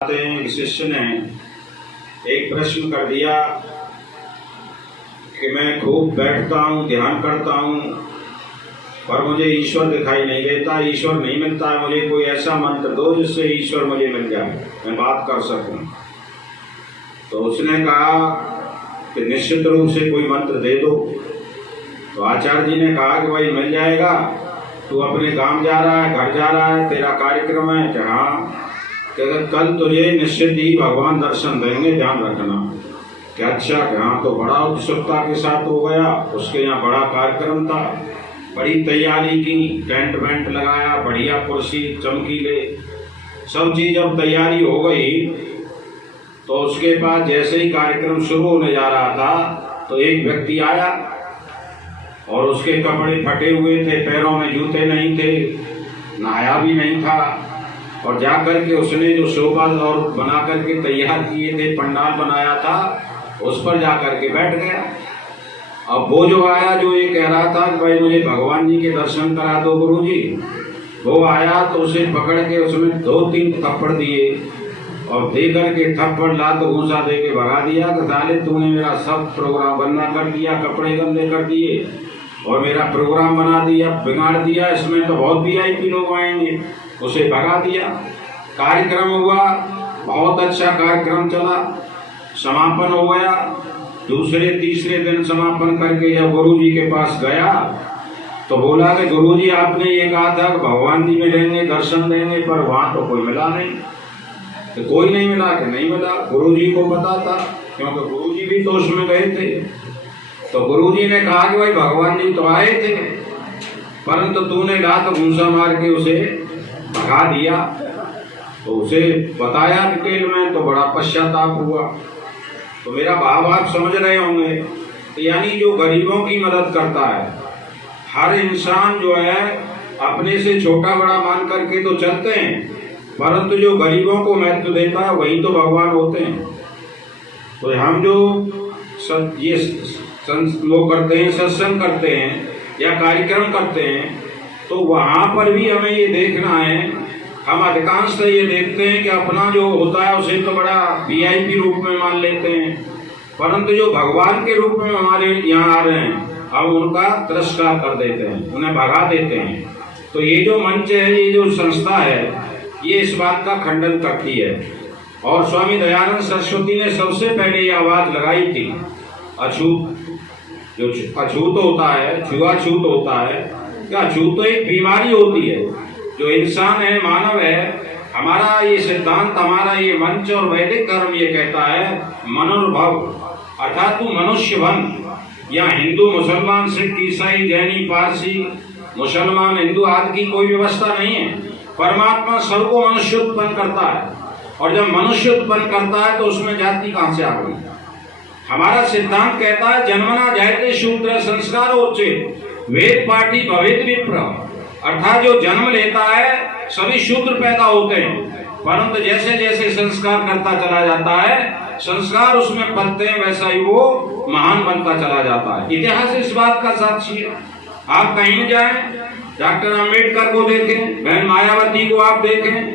एक शिष्य ने एक प्रश्न कर दिया कि मैं खूब बैठता हूँ, ध्यान करता हूँ, पर मुझे ईश्वर दिखाई नहीं देता, ईश्वर नहीं मिलता है। मुझे कोई ऐसा मंत्र दो जिससे ईश्वर मुझे मिल जाए, मैं बात कर सकूं। तो उसने कहा कि निश्चित रूप से कोई मंत्र दे दो। तो आचार्य जी ने कहा कि भाई मिल जाएगा, तू अपने गांव जा रहा है, घर जा रहा है, तेरा कार्यक्रम है कि हाँ, कल तुझे निश्चित ही भगवान दर्शन देंगे, ध्यान रखना। क्या अच्छा, हाँ। तो बड़ा उत्सुकता के साथ हो गया। उसके यहाँ बड़ा कार्यक्रम था, बड़ी तैयारी की, टेंट वेंट लगाया, बढ़िया कुर्सी चमकीले, सब चीज जब तैयारी हो गई तो उसके बाद जैसे ही कार्यक्रम शुरू होने जा रहा था तो एक व्यक्ति आया और उसके कपड़े फटे हुए थे, पैरों में जूते नहीं थे, नहाया भी नहीं था, और जाकर के उसने जो शोभा और बना करके तैयार किए थे, पंडाल बनाया था, उस पर जाकर के बैठ गया। अब वो जो आया, जो ये कह रहा था कि भाई मुझे भगवान जी के दर्शन करा दो गुरुजी, वो आया तो उसे पकड़ के उसमें 2-3 थप्पड़ दिए और दे करके थप्पड़ लात घूसा दे के भगा दिया कि साले तूने मेरा सब प्रोग्राम बंदा कर दिया, कपड़े गंदे कर दिए और मेरा प्रोग्राम बना दिया, बिगाड़ दिया, इसमें तो बहुत VIP लोग आएंगे। उसे भगा दिया। कार्यक्रम हुआ, बहुत अच्छा कार्यक्रम चला, समापन हो गया। दूसरे तीसरे दिन समापन करके जब गुरुजी के पास गया तो बोला कि गुरुजी आपने ये कहा था कि भगवान जी मिलेंगे, दर्शन देंगे, पर वहां तो कोई मिला नहीं। तो कोई नहीं मिला कि नहीं मिला, गुरुजी को पता था, क्योंकि गुरुजी भी तो उसमें गए थे। तो गुरुजी ने कहा कि भाई भगवान जी तो आए थे, परंतु तूने लात घूंसा मार के उसे भगा दिया। तो उसे बताया डिटेल में, तो बड़ा पश्चाताप हुआ। तो मेरा भाव आप समझ रहे होंगे, तो यानी जो गरीबों की मदद करता है, हर इंसान जो है अपने से छोटा बड़ा मान करके तो चलते हैं, परंतु जो गरीबों को महत्व देता है वही तो भगवान होते हैं। तो हम जो ये वो करते हैं, सत्संग करते हैं या कार्यक्रम करते हैं, तो वहाँ पर भी हमें ये देखना है, हम अधिकांश ये देखते हैं कि अपना जो होता है उसे तो बड़ा VIP रूप में मान लेते हैं, परंतु जो भगवान के रूप में हमारे यहाँ आ रहे हैं हम उनका तिरस्कार कर देते हैं, उन्हें भगा देते हैं। तो ये जो मंच है, ये जो संस्था है, ये इस बात का खंडन करती है। और स्वामी दयानंद सरस्वती ने सबसे पहले ये आवाज लगाई थी, अछूत, जो अछूत होता है, छुआछूत होता है, क्या अछूत तो एक बीमारी होती है। जो इंसान है, मानव है, हमारा ये सिद्धांत, हमारा ये मंच और वैदिक धर्म ये कहता है मनोर्भव, अर्थात तू मनुष्य बन। या हिंदू, मुसलमान, सिख, ईसाई, जैनी, पारसी, मुसलमान, हिंदू आदि की कोई व्यवस्था नहीं है। परमात्मा सबको मनुष्य उत्पन्न करता है, और जब मनुष्य उत्पन्न करता है तो उसमें जाति कहाँ से आ गई? हमारा सिद्धांत कहता है जन्मना जायते शूद्र संस्कार उचित वेद पाठी भवेद विप्र, अर्थात जो जन्म लेता है सभी शूद्र पैदा होते हैं, परंतु जैसे जैसे संस्कार करता चला जाता है, संस्कार उसमें पलते हैं, वैसा ही वो महान बनता चला जाता है। इतिहास इस बात का साक्षी है। आप कहीं जाएं, डॉक्टर अम्बेडकर को देखें, बहन मायावती को आप देखें,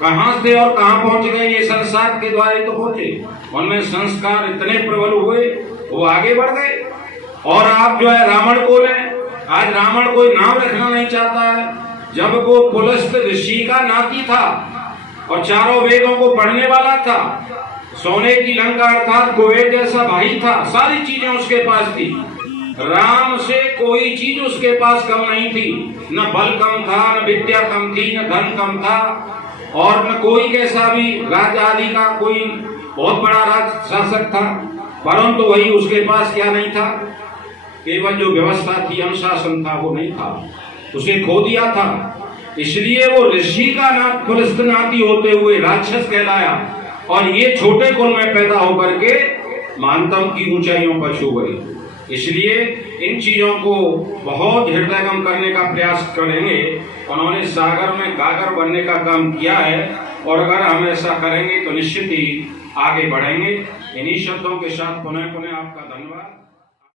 कहाँ से और कहाँ पहुंच गए, ये संस्कार के द्वारा तो पहुंचे। उनमें संस्कार इतने प्रबल हुए, वो आगे बढ़ गए। और आप जो है रावण को लें, आज रावण कोई नाम रखना नहीं चाहता है, जब वो पुलस्त ऋषि का नाती था और चारों वेदों को पढ़ने वाला था, सोने की लंका अर्थात कुबेर जैसा भाई था, सारी चीजें उसके पास थी। राम से कोई चीज उसके पास कम नहीं थी, न बल कम था, न विद्या कम थी, न धन कम था, और न कोई कैसा भी राज आदि का कोई बहुत बड़ा राज शासक था, परंतु वही उसके पास क्या नहीं था? केवल जो व्यवस्था थी, अनुशासन था, वो नहीं था, उसे खो दिया था। इसलिए वो ऋषि का पुलस्त नाती होते हुए राक्षस कहलाया, और ये छोटे कुल में पैदा होकर के महानतम की ऊंचाइयों पर छू गई। इसलिए इन चीजों को बहुत हृदयंगम करने का प्रयास करेंगे। उन्होंने सागर में गागर बनने का काम किया है, और अगर हम ऐसा करेंगे तो निश्चित ही आगे बढ़ेंगे। इन्हीं शब्दों के साथ पुनः पुनः आपका धन्यवाद।